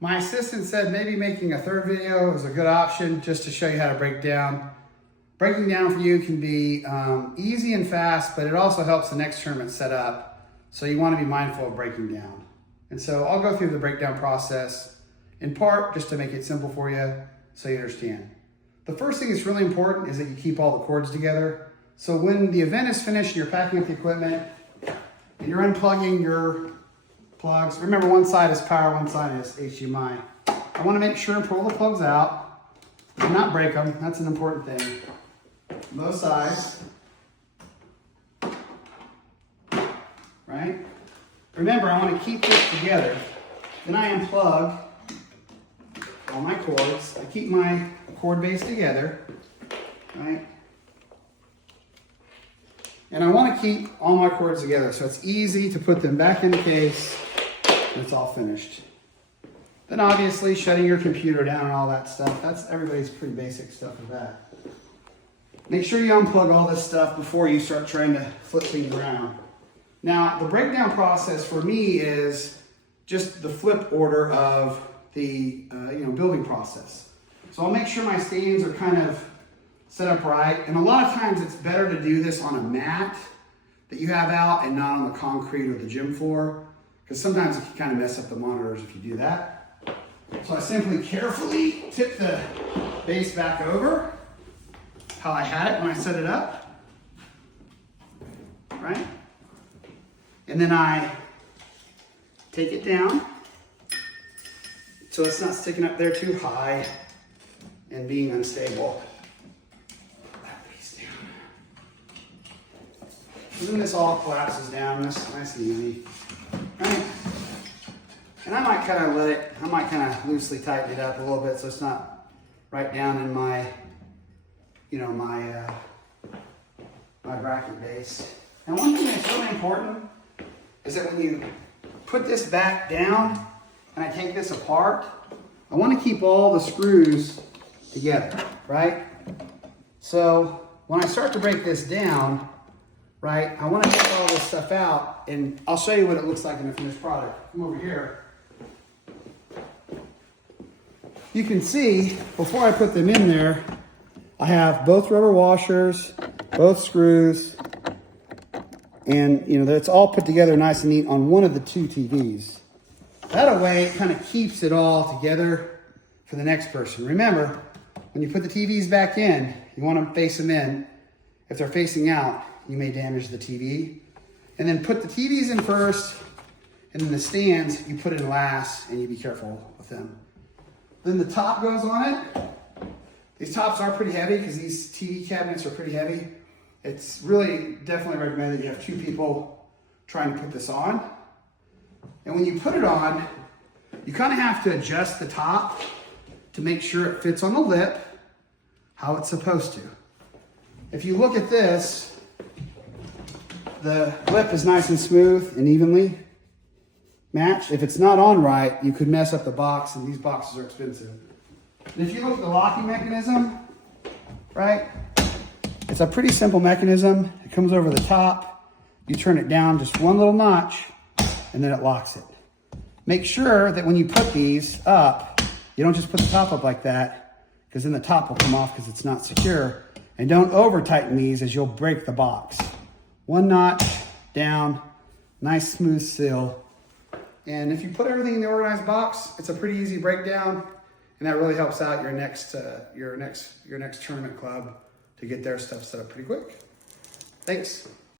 My assistant said maybe making a third video is a good option just to show you how to break down. Breaking down for you can be easy and fast, but it also helps the next tournament set up. So you want to be mindful of breaking down. And so I'll go through the breakdown process in part just to make it simple for you so you understand. The first thing that's really important is that you keep all the cords together. So when the event is finished and you're packing up the equipment and you're unplugging your plugs, remember one side is power, one side is HDMI. I want to make sure and pull the plugs out. Do not break them. That's an important thing. Both sides. Right? Remember, I want to keep this together. Then I unplug all my cords. I keep my cord base together. Right? And I want to keep all my cords together so it's easy to put them back in the case and it's all finished. Then obviously shutting your computer down and all that stuff. That's everybody's pretty basic stuff with that. Make sure you unplug all this stuff before you start trying to flip things around. Now, the breakdown process for me is just the flip order of the building process. So I'll make sure my stands are kind of set up right. And a lot of times it's better to do this on a mat that you have out and not on the concrete or the gym floor, because sometimes it can kind of mess up the monitors if you do that. So I simply carefully tip the base back over how I had it when I set it up, right? And then I take it down so it's not sticking up there too high and being unstable. That piece down. And then this all collapses down. That's nice and easy, right? And I might kind of loosely tighten it up a little bit so it's not right down in my, my bracket base. And one thing that's really important is that when you put this back down and I take this apart, I want to keep all the screws together, right? So when I start to break this down, right, I want to take all this stuff out and I'll show you what it looks like in the finished product. Come over here. You can see before I put them in there, I have both rubber washers, both screws, and it's all put together nice and neat on one of the two TVs. That way it kind of keeps it all together for the next person. Remember, when you put the TVs back in, you want to face them in. If they're facing out, you may damage the TV. And then put the TVs in first, and then the stands, you put in last, and you be careful with them. Then the top goes on it. These tops are pretty heavy because these TV cabinets are pretty heavy. It's really definitely recommended that you have two people trying to put this on. And when you put it on, you kind of have to adjust the top to make sure it fits on the lip how it's supposed to. If you look at this, the lip is nice and smooth and evenly matched. If it's not on right, you could mess up the box, and these boxes are expensive. And if you look at the locking mechanism, right? It's a pretty simple mechanism. It comes over the top. You turn it down just one little notch, and then it locks it. Make sure that when you put these up, you don't just put the top up like that, because then the top will come off because it's not secure. And don't over tighten these as you'll break the box. One notch down, nice smooth seal. And if you put everything in the organized box, it's a pretty easy breakdown, and that really helps out your next tournament club to get their stuff set up pretty quick. Thanks.